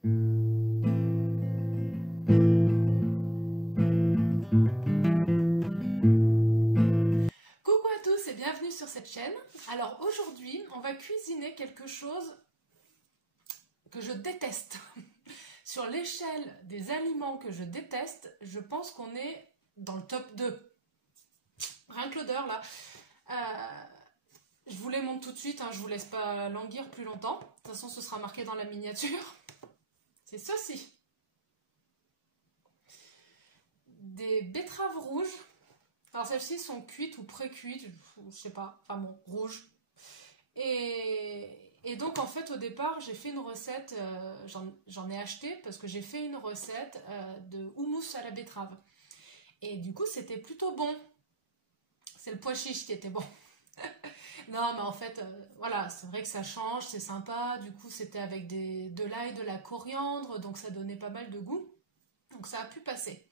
Coucou à tous et bienvenue sur cette chaîne. Alors aujourd'hui, on va cuisiner quelque chose que je déteste. Sur l'échelle des aliments que je déteste, je pense qu'on est dans le top 2. Rien que l'odeur là. Je vous les montre tout de suite, hein, je vous laisse pas languir plus longtemps. De toute façon, ce sera marqué dans la miniature. C'est ceci. Des betteraves rouges. Alors celles-ci sont cuites ou pré-cuites, je sais pas, enfin bon, rouges. Et donc en fait au départ j'ai fait une recette, j'en ai acheté parce que j'ai fait une recette de houmous à la betterave. Et du coup c'était plutôt bon. C'est le pois chiche qui était bon. Non mais en fait voilà, c'est vrai que ça change, c'est sympa. Du coup c'était avec de l'ail, de la coriandre, donc ça donnait pas mal de goût. Donc ça a pu passer.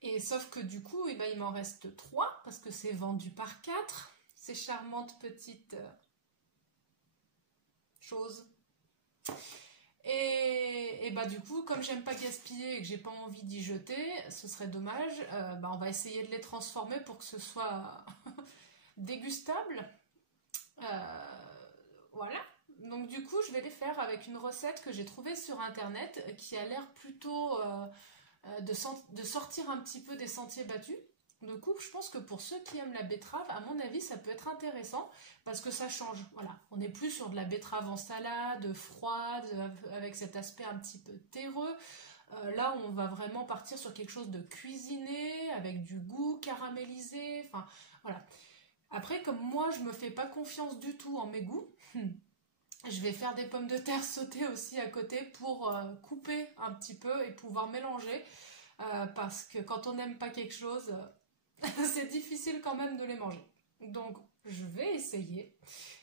Et sauf que du coup, eh ben, il m'en reste 3 parce que c'est vendu par 4. Ces charmantes petites choses. Et bah du coup, comme j'aime pas gaspiller et que j'ai pas envie d'y jeter, ce serait dommage. Bah, on va essayer de les transformer pour que ce soit dégustable. Voilà. Donc du coup, je vais les faire avec une recette que j'ai trouvée sur internet qui a l'air plutôt de sortir un petit peu des sentiers battus. Du coup, je pense que pour ceux qui aiment la betterave, à mon avis, ça peut être intéressant parce que ça change. Voilà, on n'est plus sur de la betterave en salade, froide, avec cet aspect un petit peu terreux. Là, on va vraiment partir sur quelque chose de cuisiné, avec du goût caramélisé. Enfin, voilà. Après, comme moi, je me fais pas confiance du tout en mes goûts, je vais faire des pommes de terre sautées aussi à côté pour couper un petit peu et pouvoir mélanger. Parce que quand on n'aime pas quelque chose, c'est difficile quand même de les manger. Donc je vais essayer.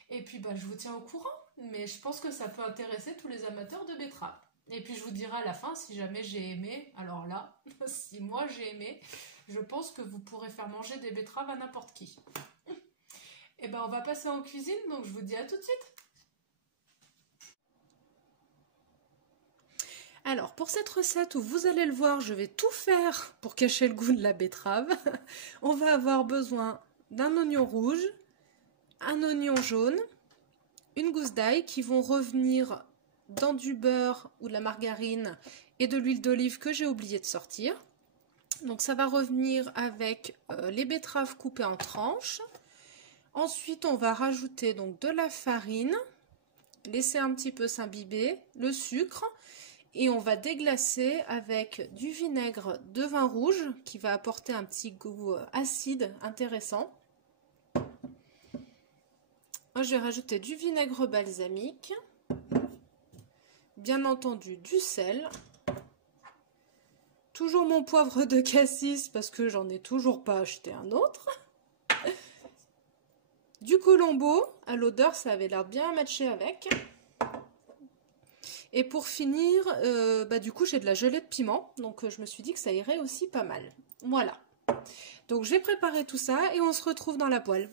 Et puis bah, je vous tiens au courant. Mais je pense que ça peut intéresser tous les amateurs de betterave. Et puis je vous dirai à la fin si jamais j'ai aimé. Alors là, si moi j'ai aimé, je pense que vous pourrez faire manger des betteraves à n'importe qui. Et ben on va passer en cuisine. Donc je vous dis à tout de suite. Alors, pour cette recette où vous allez le voir, je vais tout faire pour cacher le goût de la betterave. On va avoir besoin d'un oignon rouge, un oignon jaune, une gousse d'ail qui vont revenir dans du beurre ou de la margarine et de l'huile d'olive que j'ai oublié de sortir. Donc ça va revenir avec les betteraves coupées en tranches. Ensuite, on va rajouter donc de la farine, laisser un petit peu s'imbiber, le sucre. Et on va déglacer avec du vinaigre de vin rouge qui va apporter un petit goût acide intéressant. Moi, je vais rajouter du vinaigre balsamique, bien entendu du sel, toujours mon poivre de cassis parce que j'en ai toujours pas acheté un autre, du colombo, à l'odeur ça avait l'air bien matché avec. Et pour finir, bah du coup j'ai de la gelée de piment, donc je me suis dit que ça irait aussi pas mal. Voilà. Donc je vais préparer tout ça et on se retrouve dans la poêle.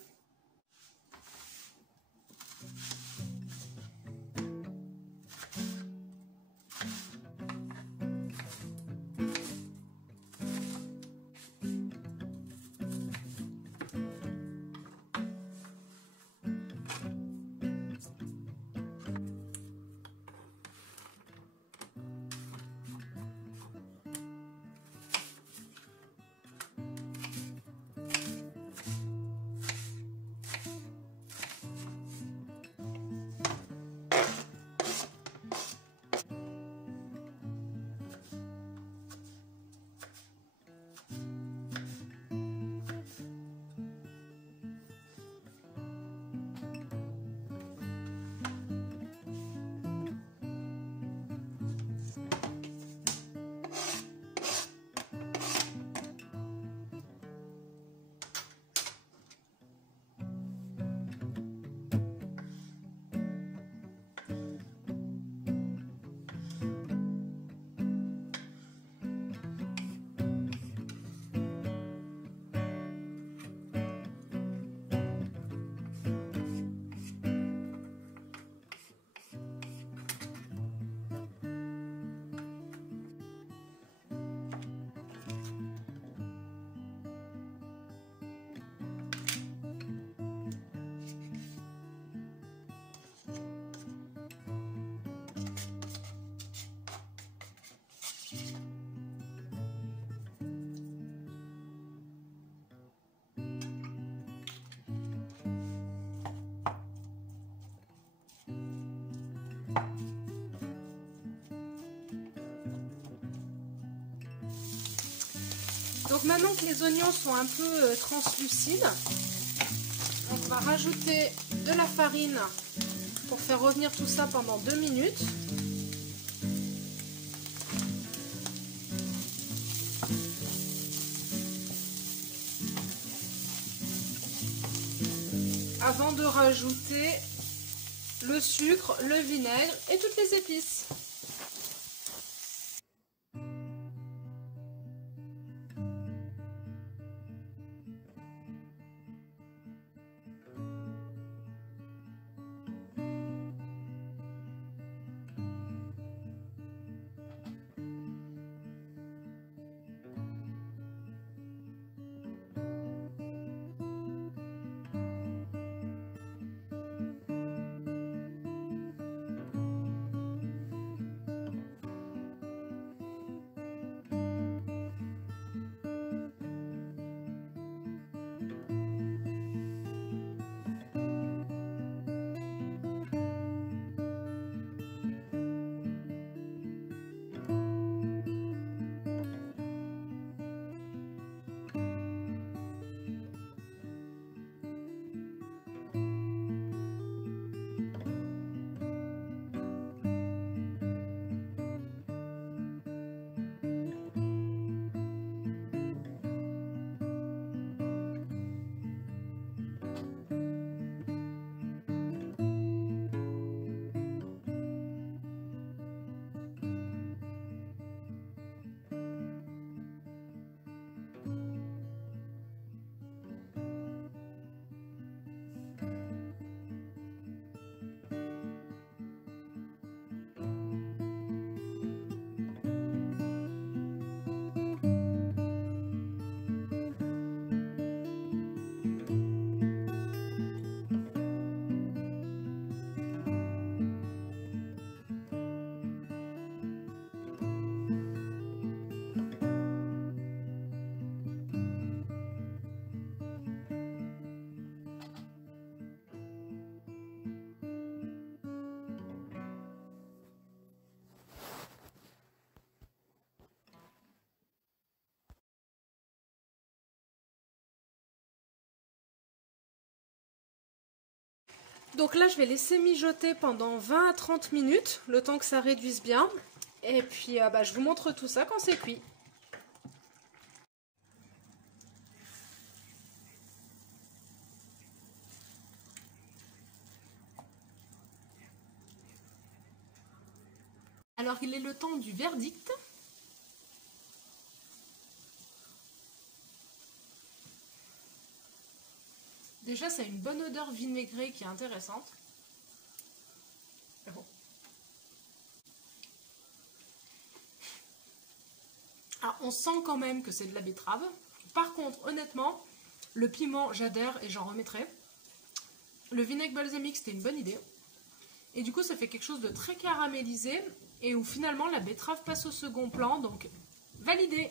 Donc maintenant que les oignons sont un peu translucides, on va rajouter de la farine pour faire revenir tout ça pendant 2 minutes. Avant de rajouter le sucre, le vinaigre et toutes les épices. Donc là, je vais laisser mijoter pendant 20 à 30 minutes, le temps que ça réduise bien. Et puis, je vous montre tout ça quand c'est cuit. Alors, il est le temps du verdict. Déjà, ça a une bonne odeur vinaigrée qui est intéressante. Bon. Alors, on sent quand même que c'est de la betterave. Par contre, honnêtement, le piment, j'adhère et j'en remettrai. Le vinaigre balsamique, c'était une bonne idée. Et du coup, ça fait quelque chose de très caramélisé et où finalement la betterave passe au second plan. Donc, validé!